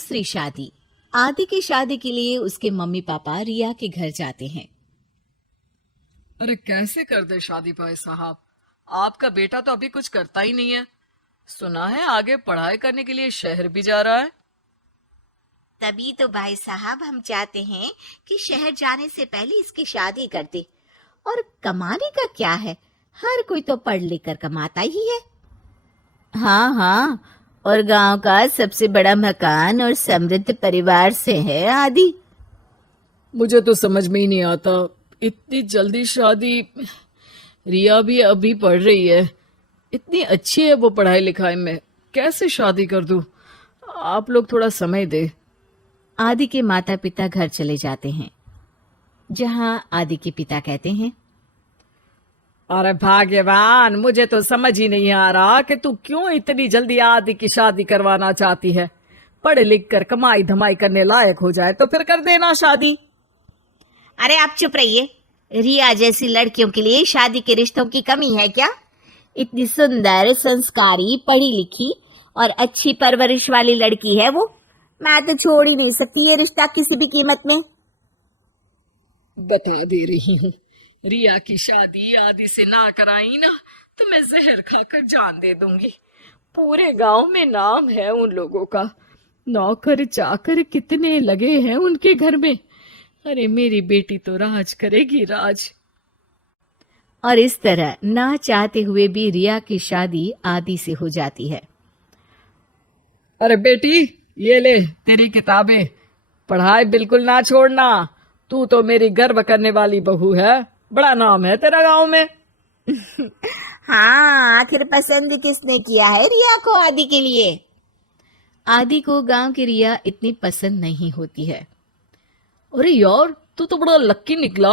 दूसरी शादी। आदि की शादी के लिए उसके मम्मी पापा रिया के घर जाते हैं। अरे कैसे कर दे शादी भाई साहब, आपका बेटा तो अभी कुछ करता ही नहीं है। सुना है आगे पढ़ाई करने के लिए शहर भी जा रहा है। तभी तो भाई साहब हम चाहते हैं कि शहर जाने से पहले इसकी शादी कर दे। और कमाने का क्या है, हर कोई तो पढ़ लिख कर कमाता ही है। हाँ हाँ, और गांव का सबसे बड़ा मकान और समृद्ध परिवार से है आदि। मुझे तो समझ में ही नहीं आता, इतनी जल्दी शादी। रिया भी अभी पढ़ रही है, इतनी अच्छी है वो पढ़ाई लिखाई में, कैसे शादी कर दूं? आप लोग थोड़ा समय दे। आदि के माता पिता घर चले जाते हैं, जहां आदि के पिता कहते हैं, अरे भाग्यवान, मुझे तो समझ ही नहीं आ रहा कि तू क्यों इतनी जल्दी आदि की शादी करवाना चाहती है। पढ़ लिख कर कमाई धमाई करने लायक हो जाए तो फिर कर देना शादी। अरे आप चुप रहिए। रिया जैसी लड़कियों के लिए शादी के रिश्तों की कमी है क्या? इतनी सुंदर, संस्कारी, पढ़ी लिखी और अच्छी परवरिश वाली लड़की है वो। मैं तो छोड़ ही नहीं सकती ये रिश्ता किसी भी कीमत में। बता दे रही हूँ, रिया की शादी आदि से ना कराई ना तो मैं जहर खाकर जान दे दूंगी। पूरे गांव में नाम है उन लोगों का, नौकर चाकर कितने लगे हैं उनके घर में। अरे मेरी बेटी तो राज करेगी, राज। और इस तरह ना चाहते हुए भी रिया की शादी आदि से हो जाती है। अरे बेटी, ये ले तेरी किताबें, पढ़ाई बिल्कुल ना छोड़ना। तू तो मेरी गर्व करने वाली बहू है, बड़ा नाम है तेरा गांव में। हाँ, आखिर पसंद किसने किया है रिया को आदि के लिए? आदि को गांव की रिया इतनी पसंद नहीं होती है। अरे यार, तू तो बड़ा लक्की निकला,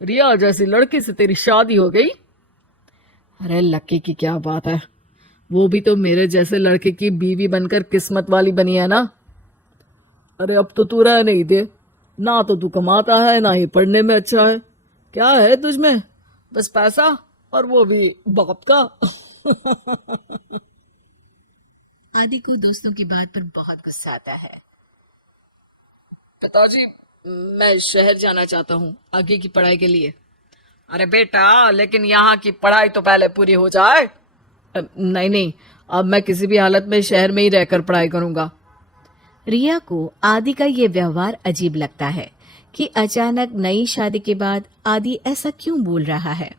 रिया जैसी लड़की से तेरी शादी हो गई। अरे लक्की की क्या बात है, वो भी तो मेरे जैसे लड़के की बीवी बनकर किस्मत वाली बनी है ना। अरे अब तो तू रह नहीं दे, ना तो तू कमाता है ना ही पढ़ने में अच्छा है। क्या है तुझ में? बस पैसा, और वो भी बाप का। आदि को दोस्तों की बात पर बहुत गुस्सा आता है। पिताजी, मैं शहर जाना चाहता हूँ आगे की पढ़ाई के लिए। अरे बेटा, लेकिन यहाँ की पढ़ाई तो पहले पूरी हो जाए। नहीं नहीं, अब मैं किसी भी हालत में शहर में ही रहकर पढ़ाई करूंगा। रिया को आदि का ये व्यवहार अजीब लगता है कि अचानक नई शादी के बाद आदि ऐसा क्यों बोल रहा है।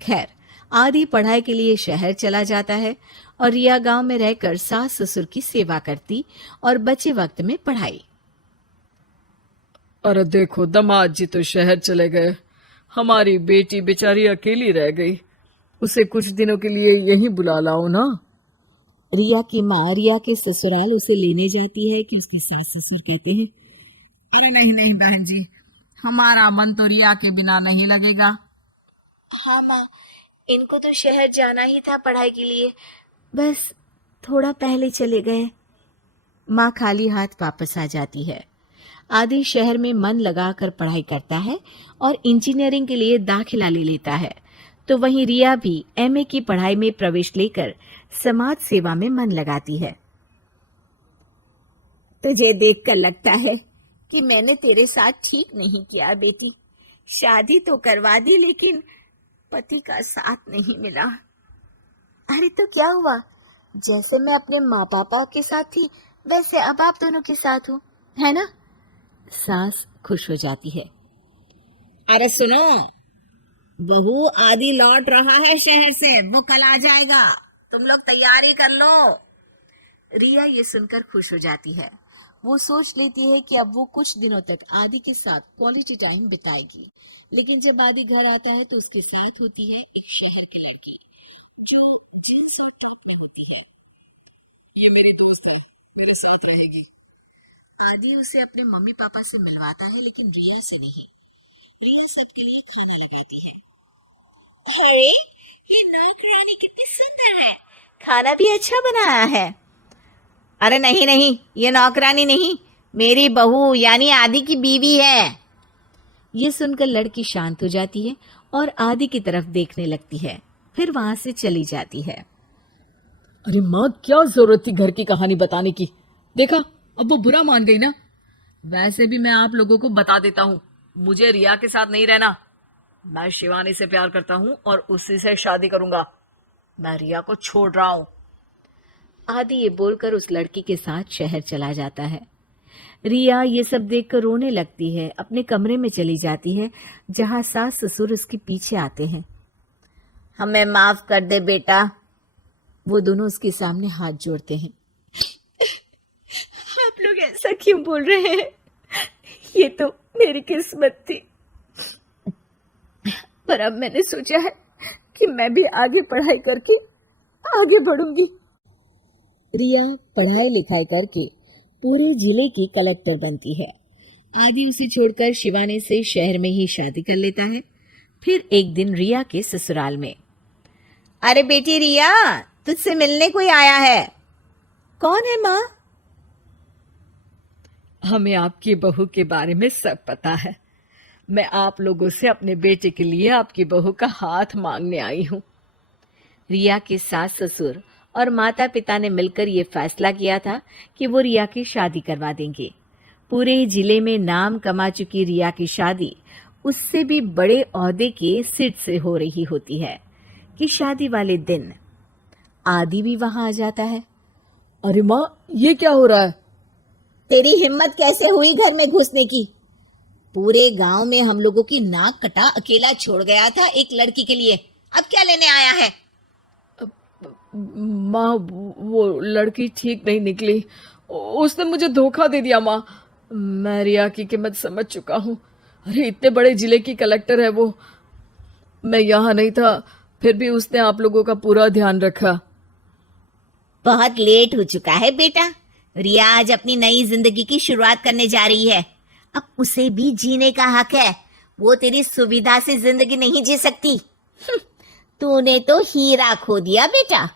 खैर, आदि पढ़ाई के लिए शहर चला जाता है और रिया गांव में रहकर सास ससुर की सेवा करती और बचे वक्त में पढ़ाई। अरे देखो, दामाद जी तो शहर चले गए, हमारी बेटी बेचारी अकेली रह गई। उसे कुछ दिनों के लिए यहीं बुला लाओ ना। रिया की माँ रिया के ससुराल उसे लेने जाती है कि उसके सास ससुर कहते हैं, अरे नहीं नहीं बहन जी, हमारा मन तो रिया के बिना नहीं लगेगा। हाँ माँ, इनको तो शहर जाना ही था पढ़ाई के लिए, बस थोड़ा पहले चले गए। माँ खाली हाथ वापस आ जाती है। आदि शहर में मन लगाकर पढ़ाई करता है और इंजीनियरिंग के लिए दाखिला ले लेता है, तो वहीं रिया भी एमए की पढ़ाई में प्रवेश लेकर समाज सेवा में मन लगाती है। तुझे देखकर लगता है कि मैंने तेरे साथ ठीक नहीं किया बेटी। शादी तो करवा दी लेकिन पति का साथ नहीं मिला। अरे तो क्या हुआ, जैसे मैं अपने माँ पापा के साथ थी वैसे अब आप दोनों के साथ हूँ, है ना? सास खुश हो जाती है। अरे सुनो, बहू आदि लौट रहा है शहर से, वो कल आ जाएगा, तुम लोग तैयारी कर लो। रिया ये सुनकर खुश हो जाती है। वो सोच लेती है कि अब वो कुछ दिनों तक आदि के साथ क्वालिटी टाइम बिताएगी। लेकिन जब आदि घर आता है तो उसके साथ होती है एक शहर की लड़की जो जींस और टॉप में होती है। ये मेरी दोस्त है, मेरे साथ रहेगी। आदि उसे अपने मम्मी पापा से मिलवाता है लेकिन रिया से नहीं। रिया सबके लिए खाना लगाती है। अरे ये नौकरानी कितनी सुंदर है, खाना भी अच्छा बनाया है। अरे नहीं नहीं, ये नौकरानी नहीं, मेरी बहू यानी आदि की बीवी है। ये सुनकर लड़की शांत हो जाती है और आदि की तरफ देखने लगती है, फिर वहां से चली जाती है। अरे माँ, क्या जरूरत थी घर की कहानी बताने की? देखा, अब वो बुरा मान गई ना। वैसे भी मैं आप लोगों को बता देता हूँ, मुझे रिया के साथ नहीं रहना। मैं शिवानी से प्यार करता हूँ और उसी से शादी करूंगा। मैं रिया को छोड़ रहा हूँ। आदि ये बोलकर उस लड़की के साथ शहर चला जाता है। रिया ये सब देखकर रोने लगती है, अपने कमरे में चली जाती है जहां सास ससुर उसके पीछे आते हैं। हमें माफ कर दे बेटा। वो दोनों उसके सामने हाथ जोड़ते हैं। आप लोग ऐसा क्यों बोल रहे हैं? ये तो मेरी किस्मत थी, पर अब मैंने सोचा है कि मैं भी आगे पढ़ाई करके आगे बढ़ूंगी। रिया पढ़ाई लिखाई करके पूरे जिले की कलेक्टर बनती है। आदि उसे छोड़कर शिवानी से शहर में ही शादी कर लेता है। फिर एक दिन रिया के ससुराल में, अरे बेटी रिया, तुझसे मिलने कोई आया है। कौन है माँ? हमें आपकी बहू के बारे में सब पता है। मैं आप लोगों से अपने बेटे के लिए आपकी बहू का हाथ मांगने आई हूँ। रिया के सास ससुर और माता पिता ने मिलकर ये फैसला किया था कि वो रिया की शादी करवा देंगे। पूरे जिले में नाम कमा चुकी रिया की शादी उससे भी बड़े ओहदे के सिट से हो रही होती है कि शादी वाले दिन आदि भी वहां आ जाता है। अरे माँ, ये क्या हो रहा है? तेरी हिम्मत कैसे हुई घर में घुसने की? पूरे गांव में हम लोगों की नाक कटा अकेला छोड़ गया था एक लड़की के लिए। अब क्या लेने आया है? माँ, वो लड़की ठीक नहीं निकली। उसने मुझे धोखा दे दिया माँ। मैं रिया की कीमत समझ चुका हूँ। अरे इतने बड़े जिले की कलेक्टर है वो। मैं यहाँ नहीं था, फिर भी उसने आप लोगों का पूरा ध्यान रखा। बहुत लेट हो चुका है बेटा। रिया आज अपनी नई जिंदगी की शुरुआत करने जा रही है। अब उसे भी जीने का हक है। वो तेरी सुविधा से जिंदगी नहीं जी सकती। तूने तो हीरा खो दिया बेटा।